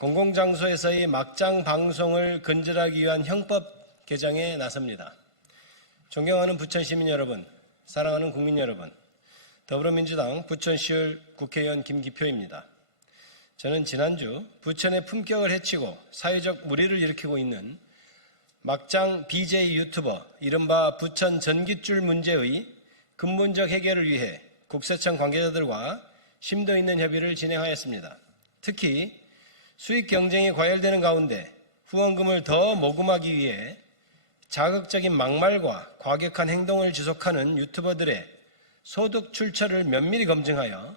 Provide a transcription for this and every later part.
공공장소에서의 막장 방송을 근절하기 위한 형법 개정에 나섭니다. 존경하는 부천시민 여러분, 사랑하는 국민 여러분, 더불어민주당 부천시을 국회의원 김기표입니다. 저는 지난주 부천의 품격을 해치고 사회적 물의를 일으키고 있는 막장 BJ 유튜버 이른바 부천 전깃줄 문제의 근본적 해결을 위해 국세청 관계자들과 심도 있는 협의를 진행하였습니다. 특히 수익 경쟁이 과열되는 가운데 후원금을 더 모금하기 위해 자극적인 막말과 과격한 행동을 지속하는 유튜버들의 소득 출처를 면밀히 검증하여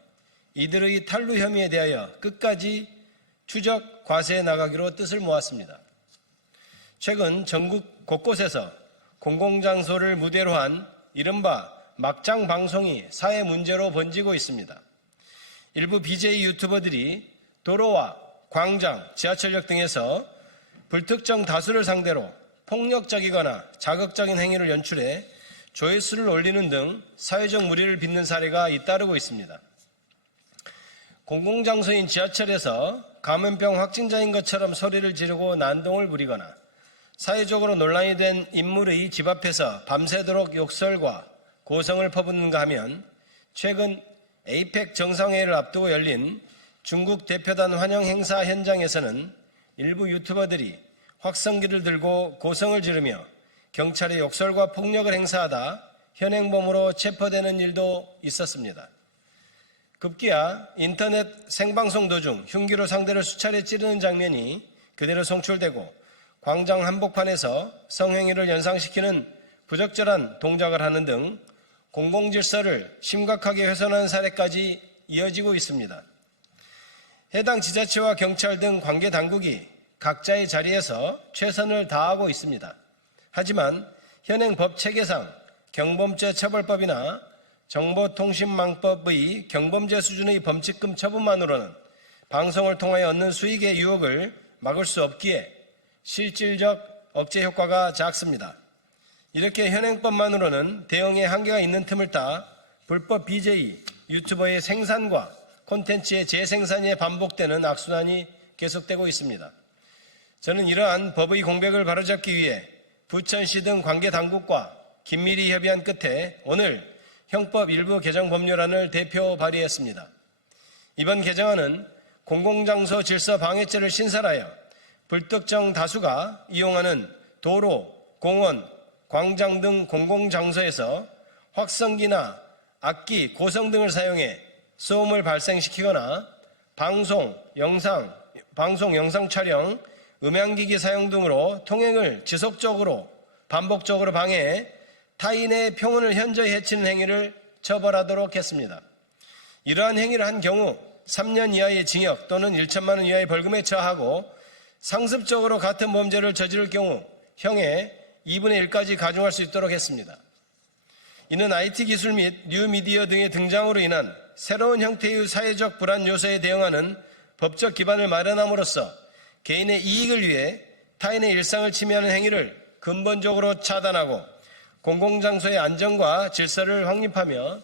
이들의 탈루 혐의에 대하여 끝까지 추적 과세해 나가기로 뜻을 모았습니다. 최근 전국 곳곳에서 공공장소를 무대로 한 이른바 막장 방송이 사회 문제로 번지고 있습니다. 일부 BJ 유튜버들이 도로와 광장, 지하철역 등에서 불특정 다수를 상대로 폭력적이거나 자극적인 행위를 연출해 조회수를 올리는 등 사회적 물의를 빚는 사례가 잇따르고 있습니다. 공공장소인 지하철에서 감염병 확진자인 것처럼 소리를 지르고 난동을 부리거나 사회적으로 논란이 된 인물의 집 앞에서 밤새도록 욕설과 고성을 퍼붓는가 하면 최근 에이펙 정상회의를 앞두고 열린 중국 대표단 환영 행사 현장에서는 일부 유튜버들이 확성기를 들고 고성을 지르며 경찰의 욕설과 폭력을 행사하다 현행범으로 체포되는 일도 있었습니다. 급기야 인터넷 생방송 도중 흉기로 상대를 수차례 찌르는 장면이 그대로 송출되고 광장 한복판에서 성행위를 연상시키는 부적절한 동작을 하는 등 공공질서를 심각하게 훼손하는 사례까지 이어지고 있습니다. 해당 지자체와 경찰 등 관계 당국이 각자의 자리에서 최선을 다하고 있습니다. 하지만 현행 법 체계상 경범죄 처벌법이나 정보통신망법의 경범죄 수준의 범칙금 처분만으로는 방송을 통하여 얻는 수익의 유혹을 막을 수 없기에 실질적 억제 효과가 작습니다. 이렇게 현행법만으로는 대응에 한계가 있는 틈을 타 불법 BJ 유튜버의 생산과 콘텐츠의 재생산이 반복되는 악순환이 계속되고 있습니다. 저는 이러한 법의 공백을 바로잡기 위해 부천시 등 관계 당국과 긴밀히 협의한 끝에 오늘 형법 일부 개정 법률안을 대표 발의했습니다. 이번 개정안은 공공장소 질서 방해죄를 신설하여 불특정 다수가 이용하는 도로, 공원, 광장 등 공공장소에서 확성기나 악기, 고성 등을 사용해 소음을 발생시키거나 방송, 영상 촬영, 음향기기 사용 등으로 통행을 지속적으로 반복적으로 방해해 타인의 평온을 현저히 해치는 행위를 처벌하도록 했습니다. 이러한 행위를 한 경우 3년 이하의 징역 또는 1천만 원 이하의 벌금에 처하고 상습적으로 같은 범죄를 저지를 경우 형의 2분의 1까지 가중할 수 있도록 했습니다. 이는 IT 기술 및 뉴미디어 등의 등장으로 인한 새로운 형태의 사회적 불안 요소에 대응하는 법적 기반을 마련함으로써 개인의 이익을 위해 타인의 일상을 침해하는 행위를 근본적으로 차단하고 공공장소의 안전과 질서를 확립하며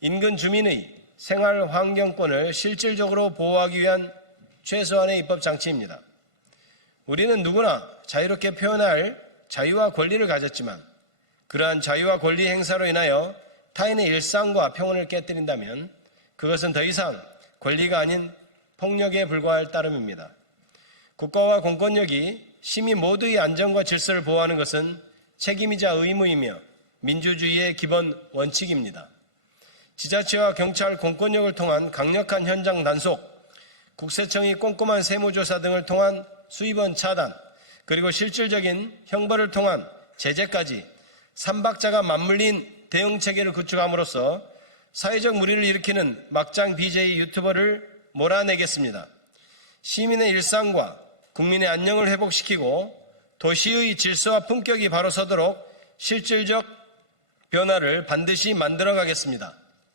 인근 주민의 생활 환경권을 실질적으로 보호하기 위한 최소한의 입법 장치입니다. 우리는 누구나 자유롭게 표현할 자유와 권리를 가졌지만 그러한 자유와 권리 행사로 인하여 타인의 일상과 평온을 깨뜨린다면 그것은 더 이상 권리가 아닌 폭력에 불과할 따름입니다. 국가와 공권력이 시민 모두의 안전과 질서를 보호하는 것은 책임이자 의무이며 민주주의의 기본 원칙입니다. 지자체와 경찰, 공권력을 통한 강력한 현장 단속, 국세청이 꼼꼼한 세무조사 등을 통한 수입원 차단, 그리고 실질적인 형벌을 통한 제재까지 삼박자가 맞물린 대응체계를 구축함으로써 사회적 물의를 일으키는 막장 BJ 유튜버를 몰아내겠습니다. 시민의 일상과 국민의 안녕을 회복시키고 도시의 질서와 품격이 바로 서도록 실질적 변화를 반드시 만들어가겠습니다.